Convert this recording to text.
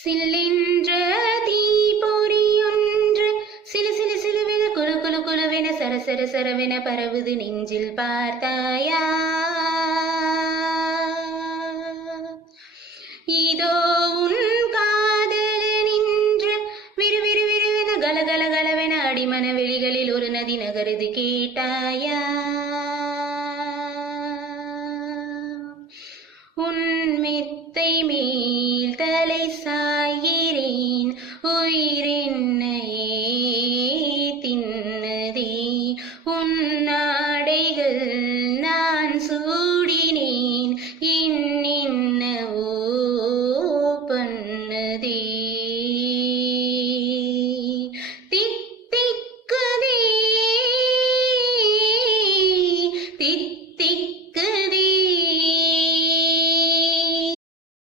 சில்லென்ற தீப்பொறியொன்று சிலு சிலு சிலுவென குலு குலு குலுவென சரசர சரவென பரவுது நெஞ்சில் பார்த்தாயா? இதோ உன் காதலன் நின்று விறு விறு விறுவென கலகல கலவென அடிமன வெளிகளில் ஒரு நதி நகருது கேட்டாயா? உன் மெத்தை மேல் தலை சாய்கிறேன் உயிரே.